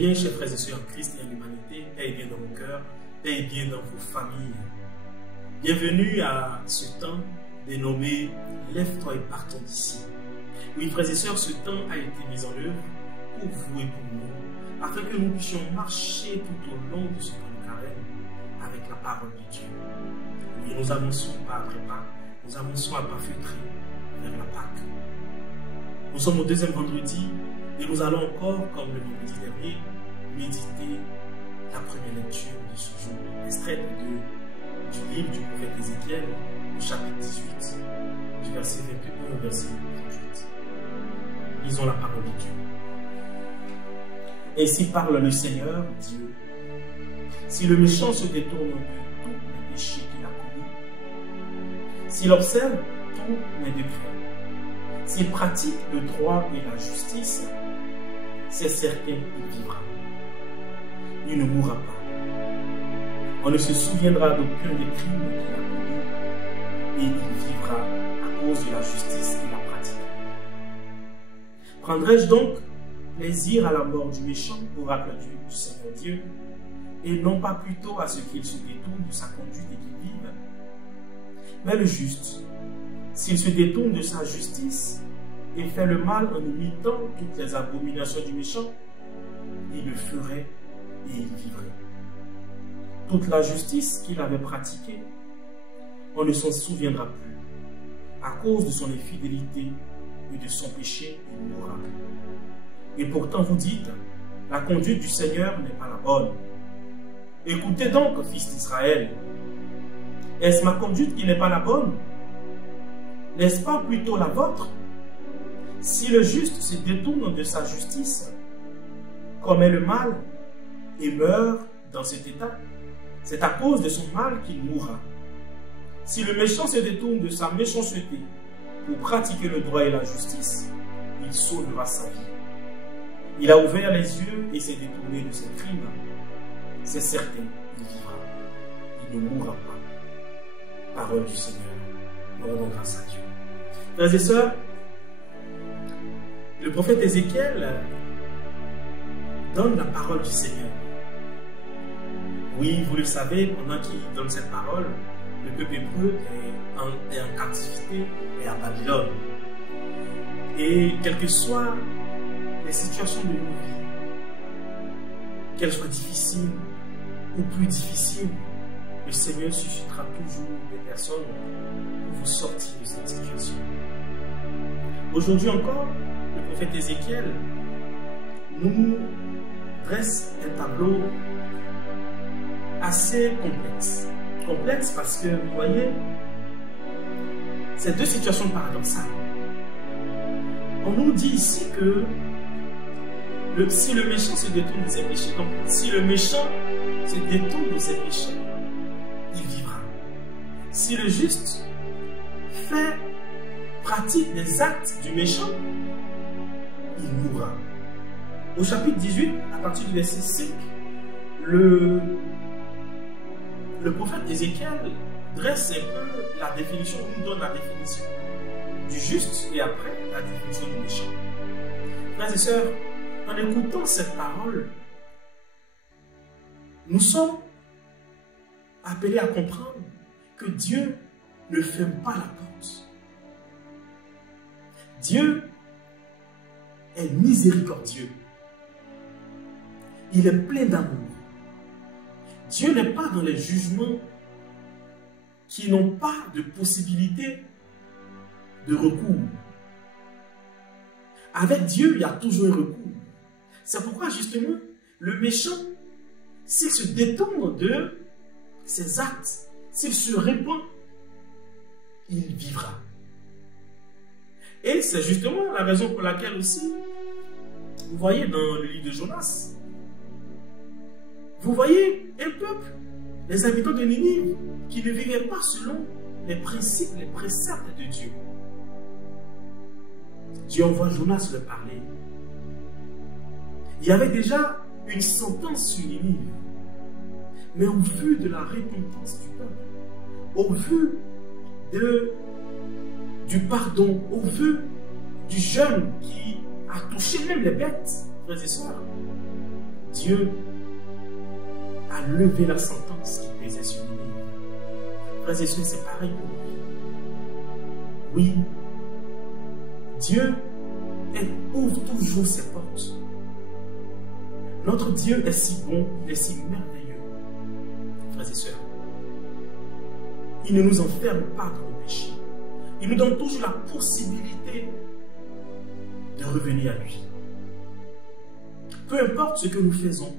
bien, chers frères et sœurs en Christ et en l'humanité, paix et bien dans vos cœurs, paix et bien dans vos familles. Bienvenue à ce temps dénommé « Lève-toi et partons d'ici ». Oui, frères et sœurs, ce temps a été mis en œuvre pour vous et pour nous, afin que nous puissions marcher tout au long de ce temps de carême avec la parole de Dieu. Et nous avançons pas après pas, nous avançons à pas feutrés vers la Pâque. Nous sommes au deuxième vendredi et nous allons encore, comme le vendredi dernier, méditer la première lecture de ce jour, extraite du livre du prophète Ézéchiel, au chapitre 18, du verset 21 au verset 38. Lisons la parole de Dieu. Ainsi parle le Seigneur, Dieu. Si le méchant se détourne de tous les péchés qu'il a commis, s'il observe tous mes décrets, s'il pratique le droit et la justice, c'est certain qu'il vivra. Il ne mourra pas. On ne se souviendra d'aucun des crimes qu'il a commis et il vivra à cause de la justice qu'il a pratiquée. Prendrai-je donc plaisir à la mort du méchant, oracle du Seigneur Dieu, et non pas plutôt à ce qu'il se détourne de sa conduite et qu'il vive? Mais le juste, s'il se détourne de sa justice et fait le mal en imitant toutes les abominations du méchant, il le ferait et il vivrait. Toute la justice qu'il avait pratiquée, on ne s'en souviendra plus. À cause de son infidélité et de son péché, il mourra. Et pourtant vous dites, la conduite du Seigneur n'est pas la bonne. Écoutez donc, fils d'Israël, est-ce ma conduite qui n'est pas la bonne? N'est-ce pas plutôt la vôtre? Si le juste se détourne de sa justice, commet le mal et meurt dans cet état, c'est à cause de son mal qu'il mourra. Si le méchant se détourne de sa méchanceté pour pratiquer le droit et la justice, il sauvera sa vie. Il a ouvert les yeux et s'est détourné de ses crimes. C'est certain, il vivra. Il ne mourra pas. Parole du Seigneur. Nous rendons grâce à Dieu. Frères et sœurs, le prophète Ézéchiel donne la parole du Seigneur. Oui, vous le savez, pendant qu'il donne cette parole, le peuple hébreu est en captivité et à Babylone. Et quelles que soient les situations de nos vies, qu'elles soient difficiles ou plus difficiles, le Seigneur suscitera toujours des personnes pour vous sortir de cette situation. Aujourd'hui encore, le prophète Ézéchiel nous dresse un tableau assez complexe. Complexe parce que, vous voyez, c'est deux situations paradoxales. On nous dit ici que si le méchant se détourne de ses péchés, donc si le méchant se détourne de ses péchés, il vivra. Si le juste pratique des actes du méchant, il mourra. Au chapitre 18, à partir du verset 5, le prophète Ézéchiel dresse un peu la définition, nous donne la définition du juste et après la définition du méchant. Frères et sœurs, en écoutant cette parole, nous sommes appelés à comprendre que Dieu ne ferme pas la porte. Dieu est miséricordieux. Il est plein d'amour. Dieu n'est pas dans les jugements qui n'ont pas de possibilité de recours. Avec Dieu, il y a toujours un recours. C'est pourquoi justement, le méchant, s'il se détourne de ses actes, s'il se répand, il vivra. Et c'est justement la raison pour laquelle aussi, vous voyez dans le livre de Jonas, vous voyez un peuple, les habitants de Ninive, qui ne vivaient pas selon les principes, les préceptes de Dieu. Dieu envoie Jonas leur parler. Il y avait déjà une sentence sur Ninive. Mais au vu de la repentance du peuple, au vu du pardon, au vu du jeûne qui a touché même les bêtes, frères et sœurs, Dieu a levé la sentence qui pesait sur Ninive. Frères et sœurs, c'est pareil pour nous. Oui, Dieu ouvre toujours ses portes. Notre Dieu est si bon, il est si merveilleux. Frères et sœurs, il ne nous enferme pas dans nos péchés. Il nous donne toujours la possibilité de revenir à lui. Peu importe ce que nous faisons,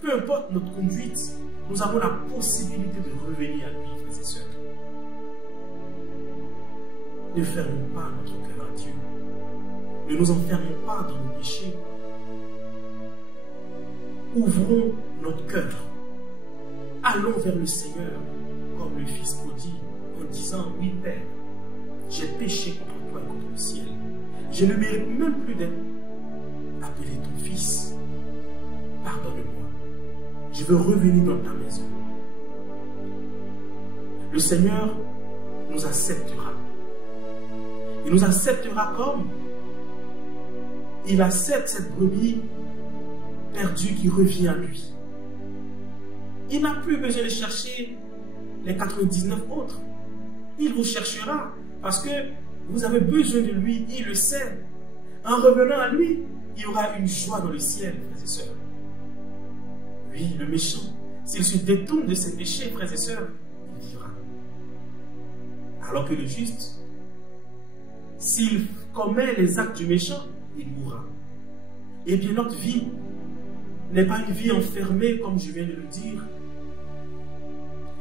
peu importe notre conduite, nous avons la possibilité de revenir à lui, frères et sœurs. Ne fermons pas notre cœur à Dieu. Ne nous enfermons pas dans nos péchés. Ouvrons notre cœur. Allons vers le Seigneur comme le Fils prodigue en disant: oui Père, j'ai péché contre toi et contre le ciel. Je ne mérite même plus d'être appelé ton fils. Pardonne-moi. Je veux revenir dans ta maison. Le Seigneur nous acceptera. Il nous acceptera comme il accepte cette brebis perdue qui revient à lui. Il n'a plus besoin de chercher les 99 autres. Il vous cherchera parce que vous avez besoin de lui, il le sait. En revenant à lui, il y aura une joie dans le ciel, frères et sœurs. Oui, le méchant, s'il se détourne de ses péchés, frères et sœurs, il vivra. Alors que le juste, s'il commet les actes du méchant, il mourra. Et bien notre vie n'est pas une vie enfermée, comme je viens de le dire.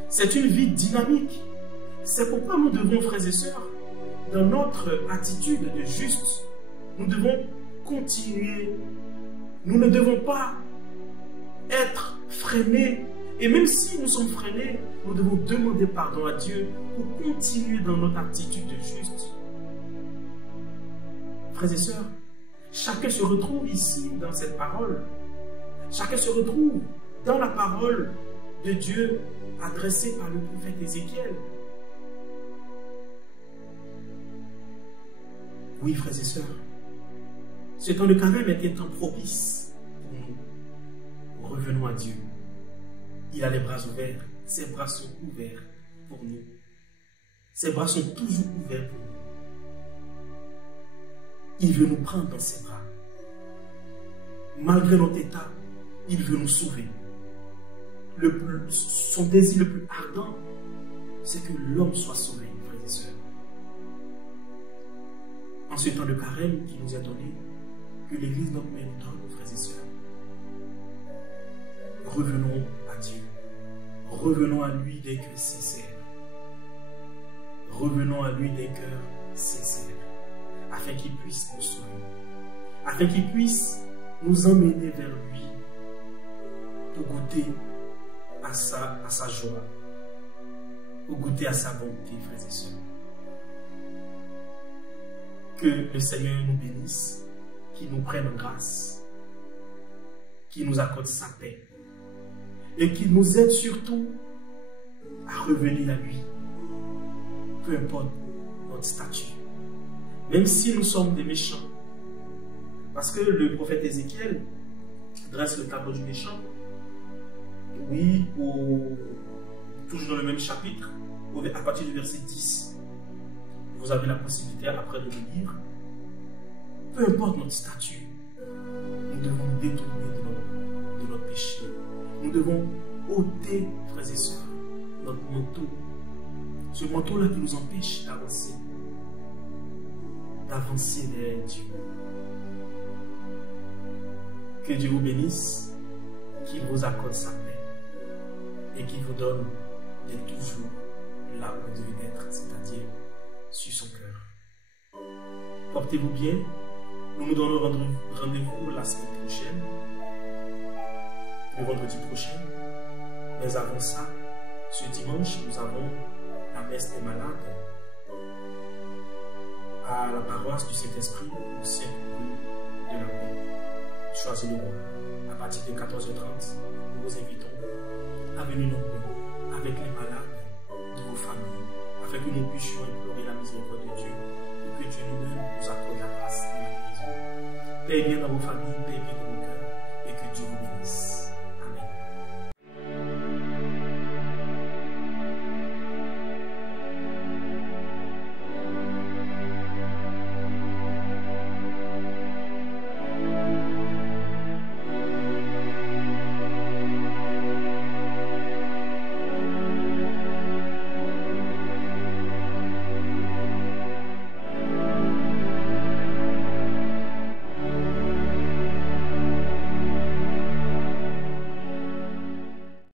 C'est une vie dynamique. C'est pourquoi nous devons, frères et sœurs, dans notre attitude de juste, nous devons continuer. Nous ne devons pas être freinés. Et même si nous sommes freinés, nous devons demander pardon à Dieu pour continuer dans notre attitude de juste. Frères et sœurs, chacun se retrouve ici dans cette parole. Chacun se retrouve dans la parole de Dieu adressée par le prophète Ézéchiel. Oui, frères et sœurs, ce temps de carême est un temps propice pour nous. Revenons à Dieu. Il a les bras ouverts. Ses bras sont ouverts pour nous. Ses bras sont toujours ouverts pour nous. Il veut nous prendre dans ses bras. Malgré notre état, il veut nous sauver. Son désir le plus ardent, c'est que l'homme soit sauvé, frères et sœurs. En ce temps de carême qui nous est donné, que l'Église nous donne, frères et sœurs, revenons à Dieu. Revenons à lui des cœurs sincères. Revenons à lui des cœurs sincères, afin qu'il puisse nous sauver, afin qu'il puisse nous emmener vers lui pour goûter à sa joie, pour goûter à sa bonté, frères et sœurs. Que le Seigneur nous bénisse, qu'il nous prenne en grâce, qu'il nous accorde sa paix et qu'il nous aide surtout à revenir à lui, peu importe notre statut, même si nous sommes des méchants. Parce que le prophète Ézéchiel dresse le tableau du méchant, oui, toujours dans le même chapitre, à partir du verset 10. Vous avez la possibilité après de le lire. Peu importe notre statut, nous devons nous détourner de notre péché. Nous devons ôter, frères et sœurs, notre manteau. Ce manteau-là qui nous empêche d'avancer vers Dieu. Que Dieu vous bénisse, qu'il vous accorde sa paix et qu'il vous donne d'être toujours là où vous devez être, c'est-à-dire sur son cœur. Portez-vous bien. Nous nous donnons rendez-vous la semaine prochaine, le vendredi prochain. Mais avant ça, ce dimanche, nous avons la messe des malades à la paroisse du Saint-Esprit au 5 rue de la Paix. Choisez-le à partir de 14h30. Nous vous invitons à venir nombreux avec les malades de vos familles, afin que nous puissions implorer la miséricorde de Dieu et que Dieu nous-même nous accorde la grâce et la guérison. Paix bien dans vos familles.